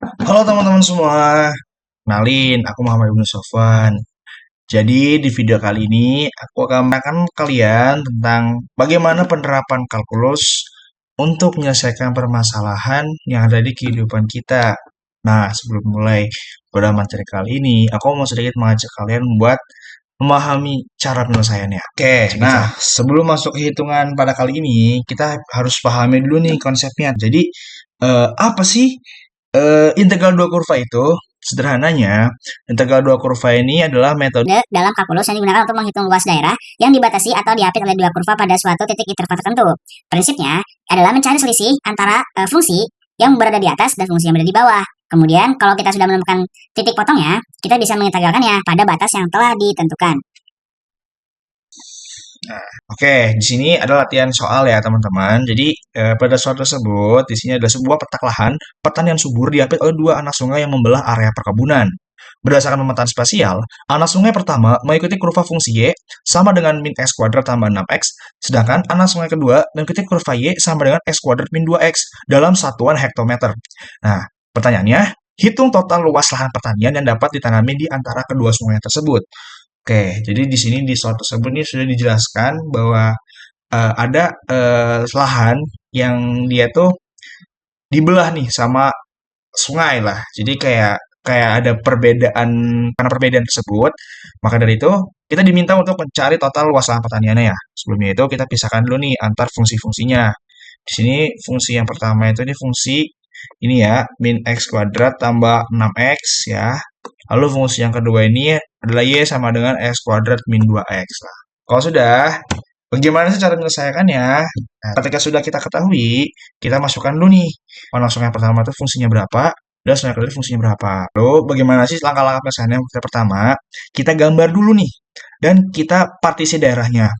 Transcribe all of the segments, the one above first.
Halo teman-teman semua, kenalin aku Muhammad Ibnu Sofwan. Jadi di video kali ini aku akan mengenalkan kalian tentang bagaimana penerapan kalkulus untuk menyelesaikan permasalahan yang ada di kehidupan kita. Nah, sebelum mulai pada materi kali ini, aku mau sedikit mengajak kalian buat memahami cara penyelesaiannya. Oke, nah sebelum masuk ke hitungan pada kali ini, kita harus pahami dulu nih konsepnya. Jadi, apa sih integral dua kurva itu? Sederhananya, integral dua kurva ini adalah metode Dalam kalkulus yang digunakan untuk menghitung luas daerah yang dibatasi atau diapit oleh dua kurva pada suatu titik interval tertentu. Prinsipnya adalah mencari selisih antara fungsi yang berada di atas dan fungsi yang berada di bawah. Kemudian, kalau kita sudah menemukan titik potongnya, kita bisa mengintegralkannya pada batas yang telah ditentukan. Oke, di sini ada latihan soal ya teman-teman. Jadi pada soal tersebut, di sini ada sebuah petak lahan pertanian subur diapit oleh dua anak sungai yang membelah area perkebunan. Berdasarkan pemetaan spasial, anak sungai pertama mengikuti kurva fungsi y sama dengan min x kuadrat tambah 6x, sedangkan anak sungai kedua mengikuti kurva y sama dengan x kuadrat min 2x dalam satuan hektometer. Nah, pertanyaannya, hitung total luas lahan pertanian yang dapat ditanami di antara kedua sungai tersebut. Oke, jadi di sini di soal tersebut ini sudah dijelaskan bahwa ada lahan yang dia tuh dibelah nih sama sungai lah. Jadi kayak kayak ada perbedaan karena perbedaan tersebut, maka dari itu kita diminta untuk mencari total luas lahan pertaniannya ya. Sebelumnya itu kita pisahkan dulu nih antar fungsi-fungsinya. Di sini fungsi yang pertama itu ini fungsi ini ya, min x kuadrat tambah 6x ya. Lalu fungsi yang kedua ini adalah y sama dengan x kuadrat min 2x lah. Kalau sudah, bagaimana sih cara menyelesaikannya? Nah, ketika sudah kita ketahui, kita masukkan dulu nih. Langsung yang pertama itu fungsinya berapa, dan langsung yang kedua fungsinya berapa. Lalu bagaimana sih langkah-langkah penyelesaiannya? Yang pertama, kita gambar dulu nih, dan kita partisi daerahnya.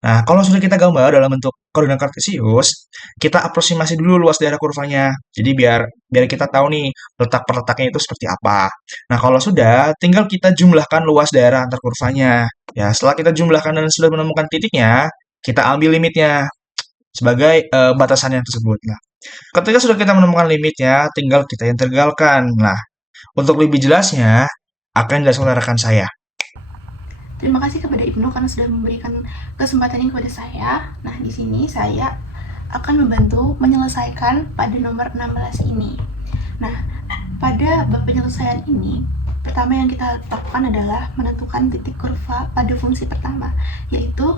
Nah, kalau sudah kita gambar dalam bentuk koordinat kartesius, kita aproksimasi dulu luas daerah kurvanya. Jadi biar biar kita tahu nih letak per letaknya itu seperti apa. Nah, kalau sudah, tinggal kita jumlahkan luas daerah antar kurvanya. Ya, setelah kita jumlahkan dan sudah menemukan titiknya, kita ambil limitnya sebagai batasannya tersebut. Nah, ketika sudah kita menemukan limitnya, tinggal kita integralkan. Nah, untuk lebih jelasnya, akan dijelaskan oleh rekan saya. Terima kasih kepada Ibnu karena sudah memberikan kesempatan ini kepada saya. Nah, di sini saya akan membantu menyelesaikan pada nomor 16 ini. Nah, pada bab penyelesaian ini, pertama yang kita lakukan adalah menentukan titik kurva pada fungsi pertama, yaitu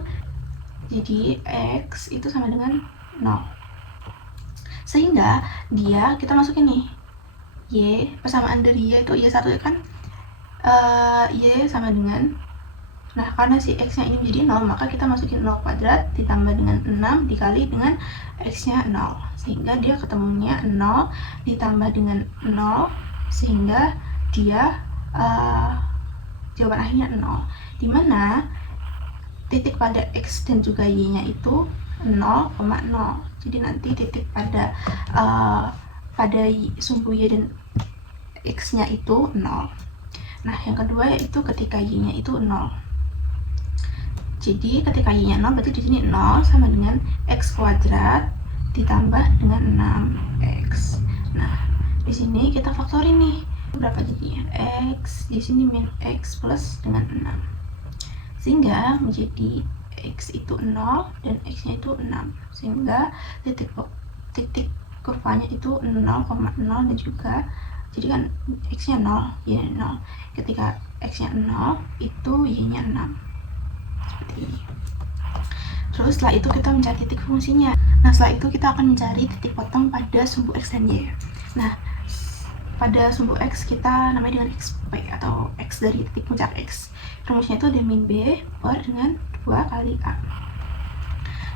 jadi x itu sama dengan 0. Sehingga dia kita masukin nih, y, persamaan dari y itu y1 kan, y sama dengan, nah karena si x-nya ini menjadi 0, maka kita masukin 0 kuadrat ditambah dengan 6 dikali dengan x-nya 0. Sehingga dia ketemunya 0 ditambah dengan 0, sehingga dia jawaban akhirnya 0. Dimana titik pada x dan juga y-nya itu 0,0. Jadi nanti titik pada sumbu y dan x-nya itu 0. Nah, yang kedua yaitu ketika y-nya itu 0. Jadi ketika y-nya 0 berarti di sini 0 sama dengan x kuadrat ditambah dengan 6x. Nah, di sini kita faktorin nih. Berapa jadinya? X di sini min x plus dengan 6. Sehingga menjadi x itu 0 dan x-nya itu 6. Sehingga titik kurvanya itu 0,0 dan juga jadi kan x-nya 0, y-nya 0. Ketika x-nya 0 itu y-nya 6. Seperti ini. Terus setelah itu kita mencari titik fungsinya. Nah, setelah itu kita akan mencari titik potong pada sumbu x dan y. Nah, pada sumbu x kita namanya dengan xp atau x dari titik puncak x. Rumusnya itu ada min b per dengan 2 kali a.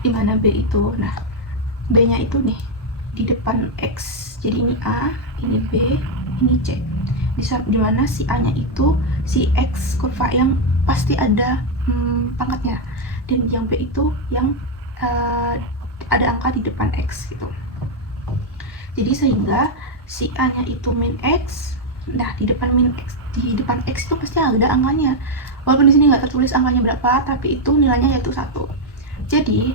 Dimana b itu, nah b-nya itu nih di depan x. Jadi ini a, ini b, ini c. Dimana si a-nya itu si x kurva yang pasti ada pangkatnya, dan yang b itu yang ada angka di depan x gitu. Jadi sehingga si a-nya itu min x. Nah, di depan x itu pasti ada angkanya. Walaupun di sini nggak tertulis angkanya berapa, tapi itu nilainya yaitu 1. Jadi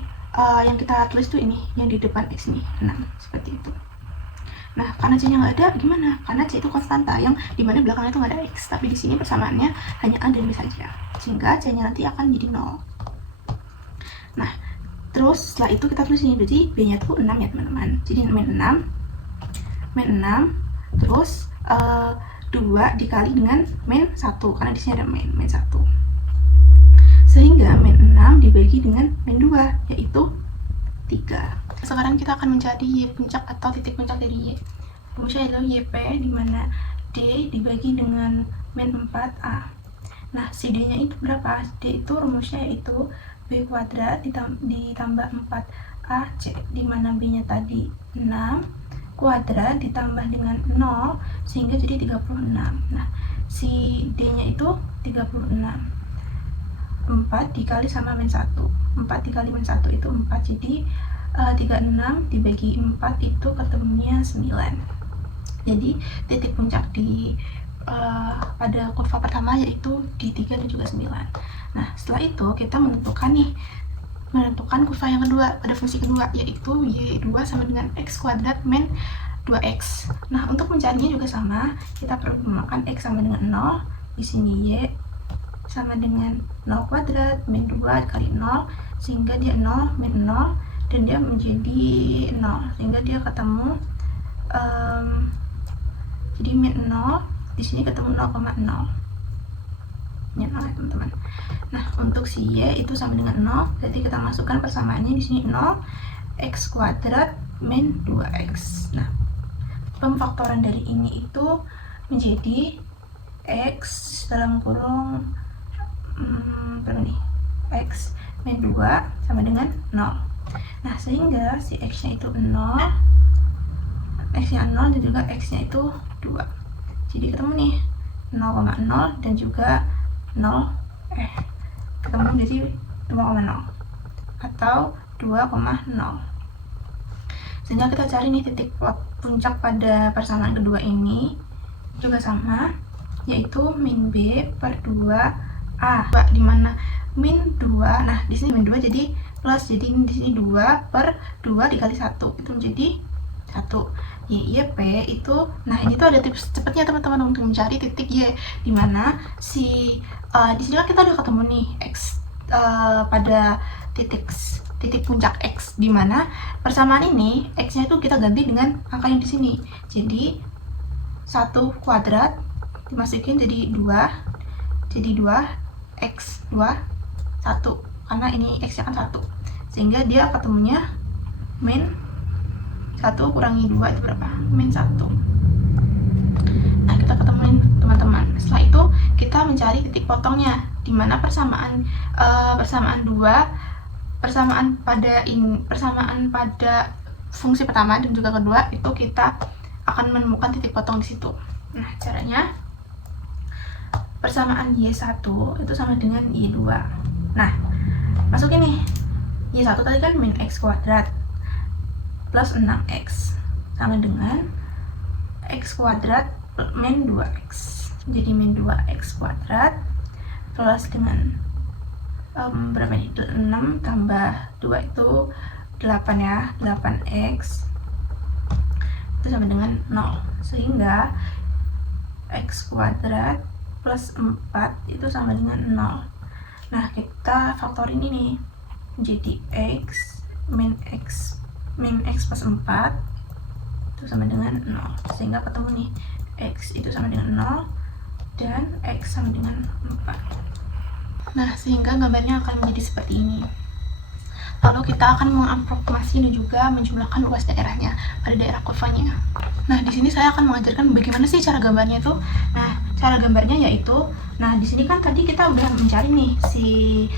yang kita tulis tuh ini yang di depan x ini 6, seperti itu. Nah, karena C-nya nggak ada, gimana? Karena C itu konstanta, yang dimana belakangnya itu nggak ada X. Tapi di sini persamaannya hanya A dan B saja. Sehingga C-nya nanti akan jadi 0. Nah, terus setelah itu kita tulis ini, berarti B-nya tuh 6 ya teman-teman. Jadi min 6, terus 2 dikali dengan min 1, karena di sini ada min 1. Sehingga min 6 dibagi dengan min 2, yaitu 3. Sekarang kita akan mencari Y puncak atau titik puncak dari Y. Rumusnya adalah YP, di mana D dibagi dengan min 4A. Nah, si D-nya itu berapa? D itu rumusnya yaitu B kuadrat ditambah 4AC, di mana B-nya tadi 6 kuadrat ditambah dengan 0, sehingga jadi 36. Nah, si D-nya itu 36. 4 dikali sama min 1. 4 dikali min 1 itu 4, jadi 36 dibagi 4 itu ketemunya 9. Jadi titik puncak di pada kurva pertama yaitu di 3 dan juga 9. Nah, setelah itu kita menentukan kurva yang kedua pada fungsi kedua, yaitu Y2 sama dengan X kuadrat min 2X. Nah, untuk mencarinya juga sama, kita perlu memakan X sama dengan 0. Di sini Y sama dengan 0 kuadrat min 2 kali 0, sehingga dia 0 min 0, dan dia menjadi 0, sehingga dia ketemu jadi min 0, di sini ketemu 0,0. Ini 0 ya teman-teman. Nah, untuk si Y itu sama dengan 0, jadi kita masukkan persamaannya di sini 0, X kuadrat min 2X. Nah, pemfaktoran dari ini itu menjadi X dalam kurung X min 2 sama dengan 0. Nah, sehingga si X-nya itu 0, X-nya 0 dan juga X-nya itu 2. Jadi ketemu nih 0,0 dan juga 0, ketemu jadi 2,0 atau 2,0. Sehingga kita cari nih titik puncak pada persamaan kedua ini juga sama, yaitu min B per 2A, di mana min 2, nah di sini min 2 jadi plus, jadi di sini 2 per 2 dikali 1 itu menjadi 1. YP itu, nah ini tuh ada tips cepatnya teman-teman untuk mencari titik Y, dimana si di sini kan kita udah ketemu nih X pada titik puncak X, dimana persamaan ini X-nya itu kita ganti dengan angka yang di sini, jadi 1 kuadrat dimasukin jadi 2 X 2 1, karena ini X-nya kan 1, sehingga dia ketemunya min 1 kurangi 2 itu berapa? Min 1. Nah, kita ketemuin teman-teman. Setelah itu kita mencari titik potongnya, di mana persamaan pada fungsi pertama dan juga kedua itu kita akan menemukan titik potong di situ. Nah, caranya persamaan Y1 itu sama dengan Y2. Nah, masukin nih, Y1 tadi kan min X kuadrat plus 6X sama dengan X kuadrat min 2X. Jadi min 2X kuadrat plus dengan berapa nih? 6 tambah 2 itu 8 ya, 8X itu sama dengan 0, sehingga X kuadrat plus 4 itu sama dengan 0. Nah, kita faktorin ini jadi X min X plus 4 itu sama dengan 0, sehingga ketemu nih X itu sama dengan 0 dan X sama dengan 4. Nah, sehingga gambarnya akan menjadi seperti ini. Lalu kita akan mengaproksimasi dan juga menjumlahkan luas daerahnya pada daerah kurvanya. Nah, di sini saya akan mengajarkan bagaimana sih cara gambarnya itu. Nah, cara gambarnya yaitu, nah di sini kan tadi kita udah mencari nih si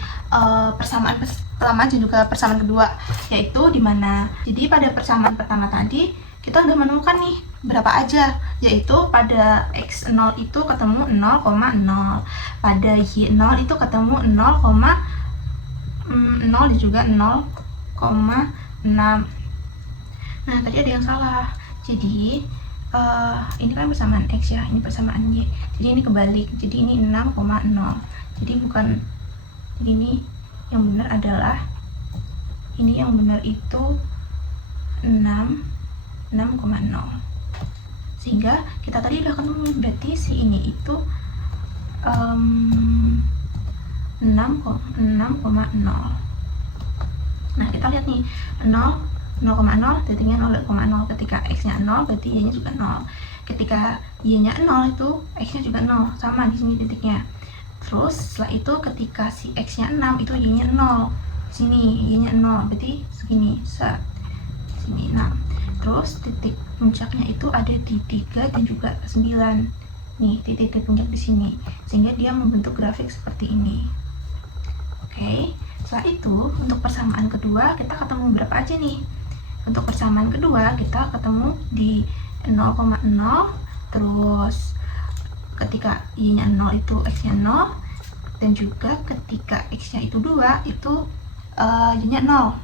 persamaan pertama dan juga persamaan kedua, yaitu dimana. Jadi pada persamaan pertama tadi kita udah menemukan nih berapa aja, yaitu pada X0 itu ketemu 0,0, pada Y0 itu ketemu 0,0 dan juga 0,6. Nah, tadi ada yang salah. Jadi ini kan persamaan X ya, ini persamaan Y. Jadi ini kebalik. Jadi ini 6,0. Jadi bukan, jadi ini yang benar adalah, ini yang benar itu 6,0. Sehingga kita tadi udah ketemu, berarti si ini itu 6,0. Nah, kita lihat nih, 0,0, titiknya 0,0. Ketika x-nya 0, berarti y-nya juga 0. Ketika y-nya 0 itu x-nya juga 0, sama di sini titiknya. Terus setelah itu ketika si x-nya 6 itu y-nya 0. Sini y-nya 0, berarti segini, sini 6. Terus titik puncaknya itu ada di 3 dan juga 9. Nih, titik puncak di sini. Sehingga dia membentuk grafik seperti ini. Oke, setelah itu untuk persamaan kedua kita ketemu berapa aja nih? Untuk persamaan kedua kita ketemu di 0,0, terus ketika y-nya 0 itu x-nya 0, dan juga ketika x-nya itu 2 itu y-nya 0.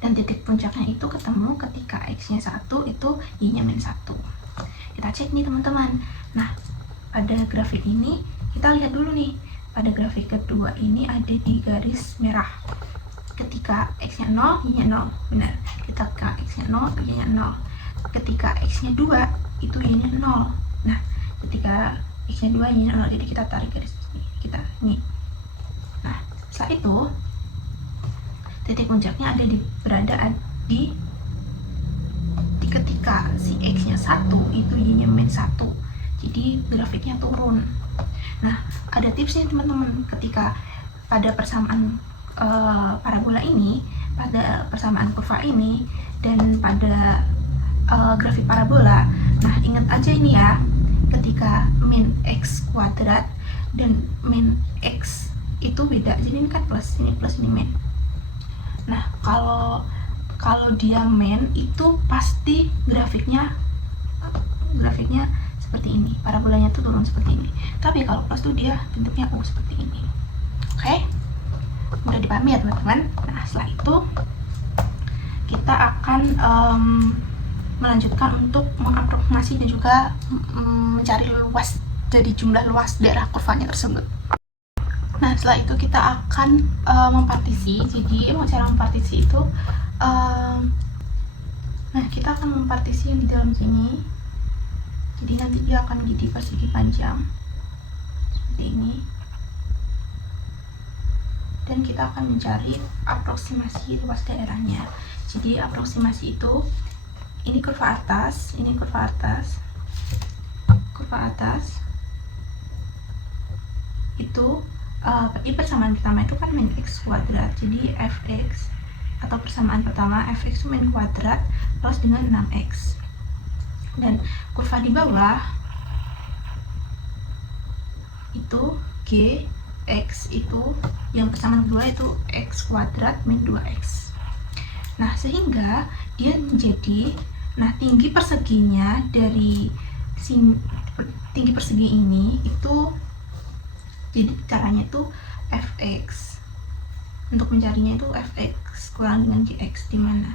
Dan titik puncaknya itu ketemu ketika x-nya 1 itu y-nya -1. Kita cek nih teman-teman. Nah, pada grafik ini kita lihat dulu nih. Pada grafik kedua ini ada di garis merah. Ketika x-nya 0, y-nya 0. Benar. Ketika x-nya 0, y-nya 0. Ketika x-nya 2, itu y-nya 0. Nah, ketika x-nya 2, y-nya 0. Jadi kita tarik garis kita ini. Nah, setelah itu titik puncaknya ada berada di ketika si x-nya 1 itu y-nya -1. Jadi grafiknya turun. Nah, ada tipsnya teman-teman. Ketika pada persamaan parabola ini, pada persamaan kurva ini, dan pada grafik parabola, nah ingat aja ini ya, ketika min x kuadrat dan min x itu beda. Jadi ini kan plus, ini min. Nah, kalau dia min itu pasti grafiknya seperti ini, parabolanya tuh turun seperti ini. Tapi kalau plus tuh dia bentuknya seperti ini. Oke, udah dipahami ya teman-teman. Nah, setelah itu kita akan melanjutkan untuk mengaproksimasi dan juga mencari luas dari jumlah luas daerah kurvanya tersebut. Nah, setelah itu kita akan mempartisi. Jadi cara mempartisi itu nah, kita akan mempartisi yang di dalam sini. Jadi nanti dia akan jadi persegi panjang seperti ini. Dan kita akan mencari aproksimasi luas daerahnya. Jadi aproksimasi itu ini kurva atas, ini kurva atas. Kurva atas itu persamaan pertama itu kan min x kuadrat. Jadi fx atau persamaan pertama fx itu min kuadrat plus dengan 6x. Dan kurva di bawah itu g x itu yang persamaan kedua itu x kuadrat min 2x. Nah, sehingga dia menjadi, nah tinggi perseginya dari tinggi persegi ini itu, jadi caranya itu fx. Untuk mencarinya itu fx kurang dengan gx, di mana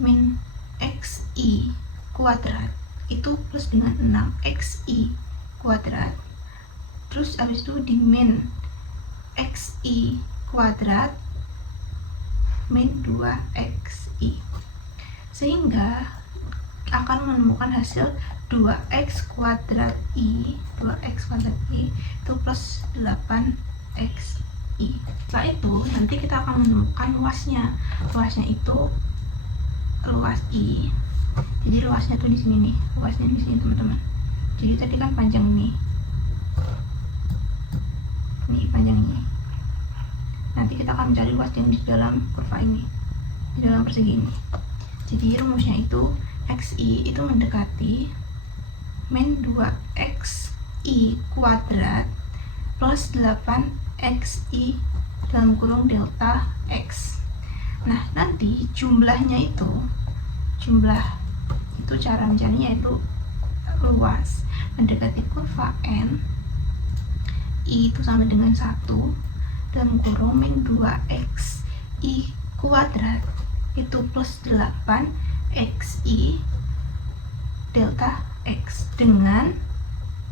min xi kuadrat itu plus dengan 6xi kuadrat. Terus habis itu di min xi kuadrat min 2xi. Sehingga akan menemukan hasil 2x kuadrat i itu plus 8xi. Setelah itu nanti kita akan menemukan luasnya. Luasnya itu luas i. Jadi luasnya tuh di sini nih, luasnya di sini teman-teman. Jadi tadi kan panjang ini panjang ini. Nanti kita akan mencari luas yang di dalam kurva ini, di dalam persegi ini. Jadi rumusnya itu xi itu mendekati min 2xi kuadrat plus 8xi dalam kurung delta x. Nah, nanti jumlahnya itu cara mencarinya itu luas mendekati kurva n, i itu sama dengan 1 dalam kurung min 2xi kuadrat itu plus 8xi delta x. Dengan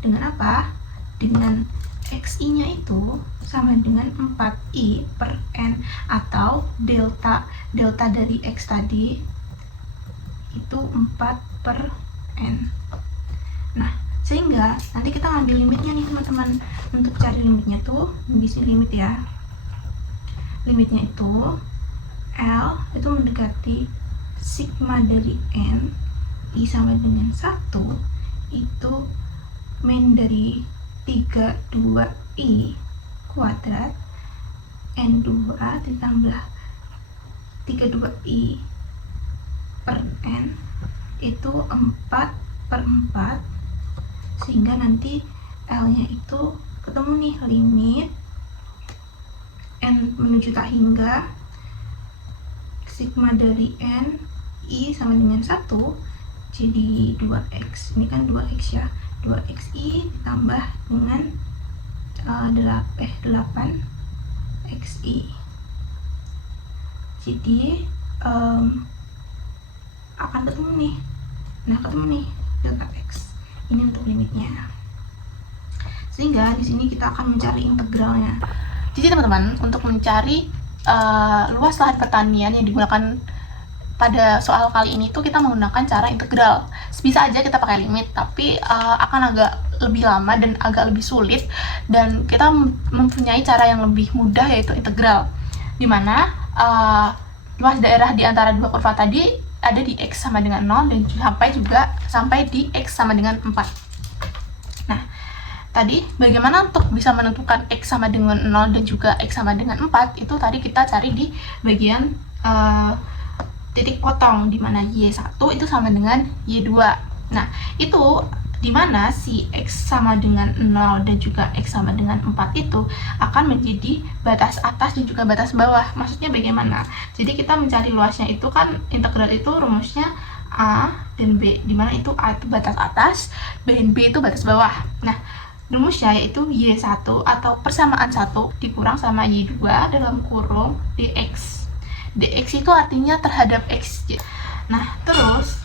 apa? Dengan xi nya itu sama dengan 4i per n, atau delta dari x tadi itu 4 per N. Nah, sehingga nanti kita ngambil limitnya nih teman-teman. Untuk cari limitnya tuh di sini limit ya. Limitnya itu L itu mendekati sigma dari N I sama dengan 1 itu min dari 32I kuadrat N2 ditambah 32I per N itu 4/4, sehingga nanti L nya itu ketemu nih limit N menuju tak hingga sigma dari N I sama dengan 1 jadi 2x. Ini kan 2x ya, 2xi ditambah dengan 8xi. Jadi akan ketemu nih. Nah, ketemu nih delta x. Ini untuk limitnya. Sehingga di sini kita akan mencari integralnya. Jadi teman-teman, untuk mencari luas lahan pertanian yang digunakan pada soal kali ini tuh kita menggunakan cara integral. Bisa aja kita pakai limit, tapi akan agak lebih lama dan agak lebih sulit, dan kita mempunyai cara yang lebih mudah, yaitu integral, dimana luas daerah di antara dua kurva tadi ada di x sama dengan 0 dan sampai di x sama dengan 4. Nah, tadi bagaimana untuk bisa menentukan x sama dengan 0 dan juga x sama dengan 4, itu tadi kita cari di bagian titik potong, di mana Y1 itu sama dengan Y2. Nah, itu di mana si x sama dengan 0 dan juga x sama dengan 4 itu akan menjadi batas atas dan juga batas bawah. Maksudnya bagaimana? Jadi kita mencari luasnya itu kan, integral itu rumusnya A dan B, di mana itu A itu batas atas dan B itu batas bawah. Nah, rumusnya yaitu Y1 atau persamaan 1 dikurang sama Y2 dalam kurung dx. Dx itu artinya terhadap x. Nah, terus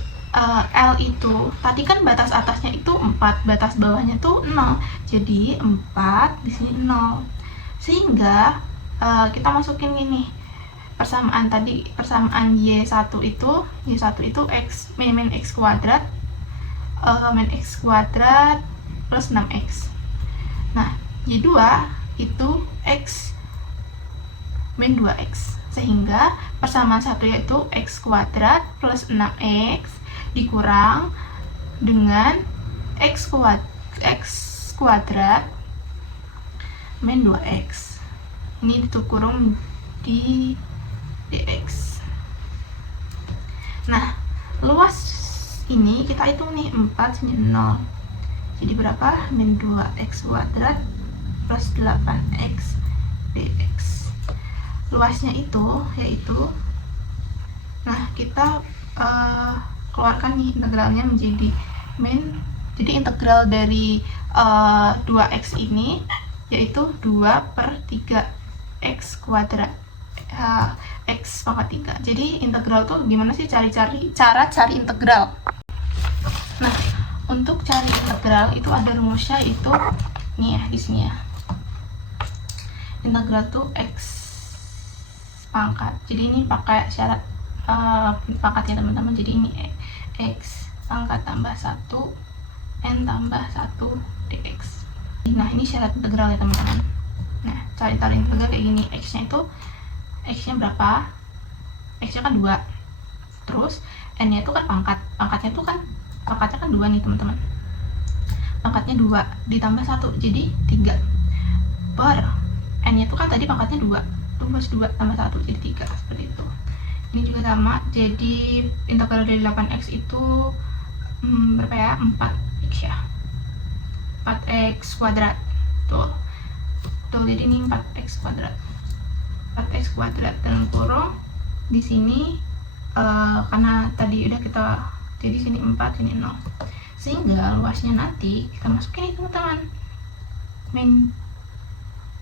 L itu tadi kan batas atasnya itu 4, batas bawahnya tuh 0. Jadi 4 di sini 0. Sehingga kita masukin gini. Persamaan Y1 itu x min x kuadrat plus 6x. Nah, Y2 itu x min 2x. Sehingga persamaan satu yaitu x kuadrat plus 6x dikurang dengan x kuadrat min 2x. Ini dikurung di dx. Nah, luas ini kita hitung nih, 4 sini 0. Jadi berapa? Min 2x kuadrat plus 8x dx. Luasnya itu yaitu, nah kita keluarkan nih integralnya menjadi min, jadi integral dari 2x ini yaitu 2/3 x kuadrat x pangkat 3. Jadi integral tuh gimana sih cara cari integral? Nah, untuk cari integral itu ada rumusnya, itu nih ya, di sini ya. Integral tuh x pangkat. Jadi ini pakai syarat pangkatnya teman-teman. Jadi ini x pangkat tambah 1 n tambah 1 dx. Nah, ini syarat integral ya teman-teman. Nah, cari integral kayak gini. X-nya berapa? X-nya kan 2. Terus n-nya itu kan pangkatnya kan 2 nih teman-teman. Pangkatnya 2 ditambah 1 jadi 3 per n-nya itu kan tadi pangkatnya 2. 2 tambah 1 jadi 3, seperti itu. Ini juga sama, jadi integral dari 8x itu berapa ya? 4x ya, 4x kuadrat. Tuh, jadi ini 4x kuadrat dalam kurung di sini karena tadi udah kita, jadi sini 4 sini 0, sehingga luasnya nanti kita masukin itu teman-teman, min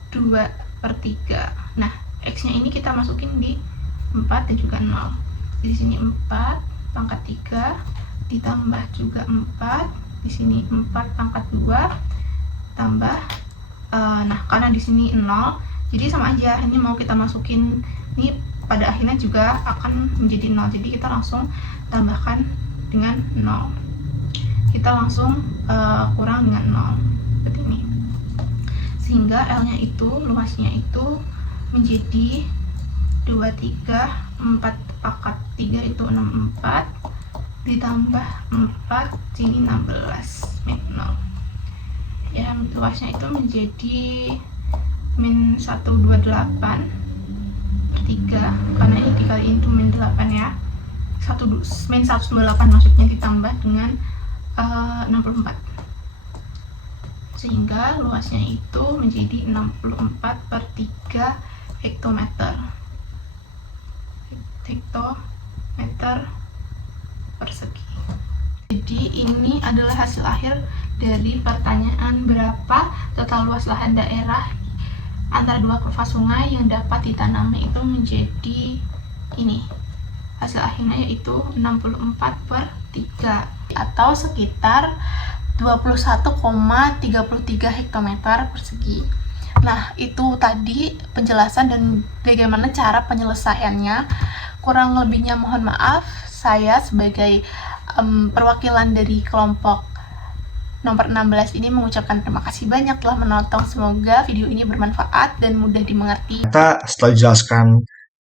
2/3. Nah, x nya ini kita masukin di 4 dan juga 0. Di sini 4 pangkat 3 ditambah juga 4, di sini 4 pangkat 2 tambah nah, karena di sini 0 jadi sama aja, ini mau kita masukin ini pada akhirnya juga akan menjadi 0, jadi kita langsung tambahkan dengan 0. kita langsung kurang dengan 0 seperti ini, sehingga L-nya itu, luasnya itu menjadi 2, 3, 4 pangkat 3 itu 64 ditambah 4 sini 16 min 0 ya, luasnya itu menjadi min 128 per 3, karena ini dikaliin itu min 8 ya, min 128 maksudnya, ditambah dengan 64, sehingga luasnya itu menjadi 64 per 3 hektometer persegi. Jadi ini adalah hasil akhir dari pertanyaan berapa total luas lahan daerah antara dua kurva sungai yang dapat ditanami itu menjadi ini. Hasil akhirnya yaitu 64 per 3 atau sekitar 21,33 hektometer persegi. Nah, itu tadi penjelasan dan bagaimana cara penyelesaiannya. Kurang lebihnya mohon maaf, saya sebagai perwakilan dari kelompok nomor 16 ini mengucapkan terima kasih banyak telah menonton. Semoga video ini bermanfaat dan mudah dimengerti. Ternyata setelah dijelaskan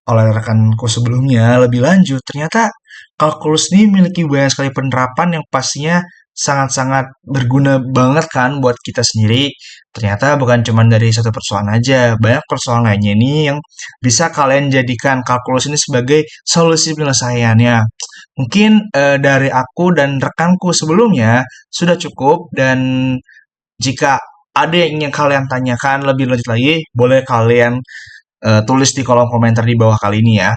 oleh rekanku sebelumnya lebih lanjut, ternyata kalkulus ini memiliki banyak sekali penerapan yang pastinya sangat-sangat berguna banget kan buat kita sendiri. Ternyata bukan cuma dari satu persoalan aja, banyak persoalan lainnya nih yang bisa kalian jadikan kalkulus ini sebagai solusi penyelesaiannya. Mungkin dari aku dan rekanku sebelumnya sudah cukup, dan jika ada yang ingin kalian tanyakan lebih lanjut lagi, boleh kalian tulis di kolom komentar di bawah kali ini ya.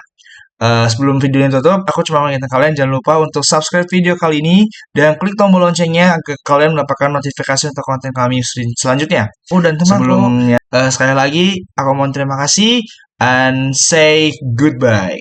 Sebelum video ini tutup, aku cuma mengingatkan kalian jangan lupa untuk subscribe video kali ini dan klik tombol loncengnya agar kalian mendapatkan notifikasi untuk konten kami selanjutnya. Dan teman-teman, sebelumnya sekali lagi aku mohon terima kasih and say goodbye.